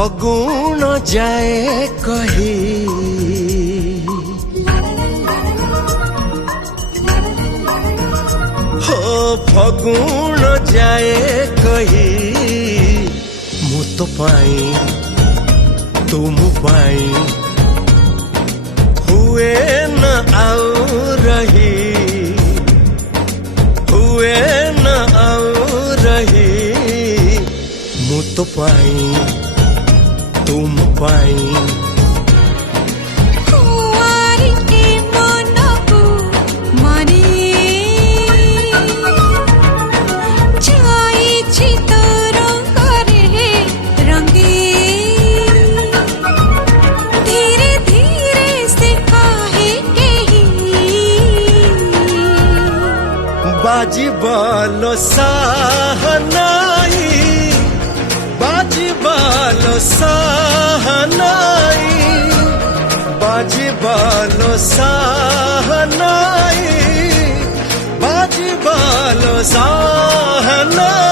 फगुण जाए कही हो फगुण जाए कही मु तो पाई तुम पाई हुए न आऊ रही हुए न आऊ रही मु तो पाई तुम पाई बाजी बालो सहनाई बाजी बालो सहनाई बाजी बालो सहनाई बाजी बालो सहनाई।